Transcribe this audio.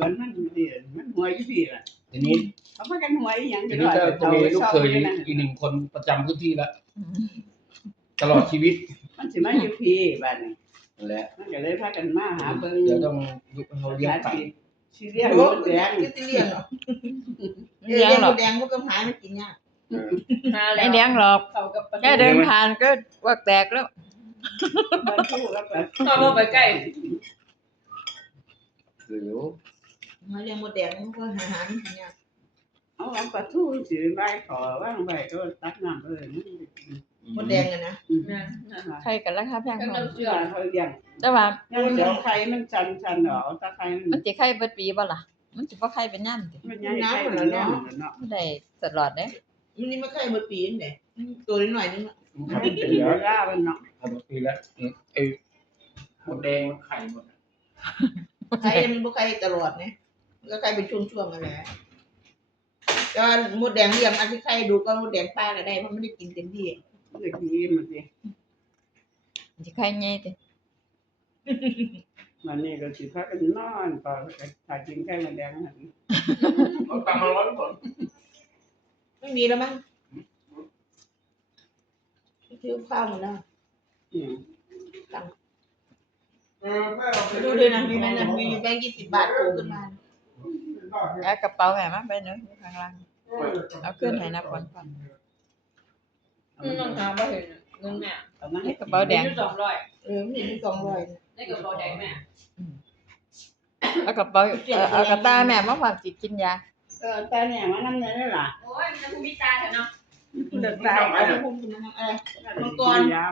วนมันดีมันหวยที่ล่ะ ทีนี้ เขาพากันหวยอย่าง ทีนี้ก็มีลูกเคยอีกหนึ่งคนประจำพื้นที่แล้วตลอดชีวิต มันสิมาอยู่พี่บ้านนี้ นั่นแหละ มันก็เลยพากันมาหาเบิ่ง เดี๋ยวต้องยุคเขาเลี้ยงไก่ สิเลี้ยงมดแดง ที่เลี้ยงหรอเลี้ยงมดแดงก็ต้องหาไม่กินยาก ไม่เลี้ยงหรอกแค่เดินผ่านก็ว่าแตกแล้ว บ้านทูแล้วก็ เอามาไปใกล้ หรือ มาเลี้ยงมดแดงก็หาไม่กินยาก เอาปลาทูสิใบขอว่างใบก็ตักน้ำเลย มดแดงกันนะ ใครกันราคาแพง ก็ พอ ต้องเชื่อ เขาเลี้ยง แต่ว่า ยังเดี๋ยวไข่มันจันหรอตาไข่ มันสิไข่เบิดปีบ่ล่ะมันสิบ่ไข่เป็นย่ำติ มันยังไข่มันเนาะ บ่ได้ตลอดเด้ มันนี่ไม่ค่อยหมดปีนี่แหละตัวนิดหน่อยนึง ทำ มัน ปี เหลือ แล้ว ล่ามันเนาะ ทำปีแล้วไอ้หมดแดงไข่หมด ใครมันบ่ใครตลอดเนี่ยก็ใครเป็นช่วงๆกันแหละก็มดแดงเลี้ยงอันที่ใครดูก็มดแดงป้าก็ได้เพราะไม่ได้กินเต็มที่ เด็กนี้มันสิ มันสิไข่ใหญ่ติ มันนี่ก็สิพากันนอนต่อถ้ากินไข่มันแดงนั่น เอาตังค์มาร้อยก่อน ไม่มีแล้วมั้งซื้อข้าวหมดแล้ว ดูด้วยนะมีไหมนะมีแบงค์20 บาทโผล่ขึ้นมา เอากระเป๋าแม่มาไปเนาะข้างล่างเอาขึ้นให้นับก่อน ต้องหาบ่เห็นเงินแม่ เอามาให้ กระเป๋าแดง 200 มันมี200 ได้กับบ่แดงแม่ เอากระเป๋าเอากระตาแม่มาฝากสิกินยา แต่เนี่ยมันน้ำเนื้อล่ะ โอ้ยมันภูมิตาเถอะเนาะ เด็ก ตา ตาย ย เอาพุ่งขึ้นมาอะไร มังกร ยา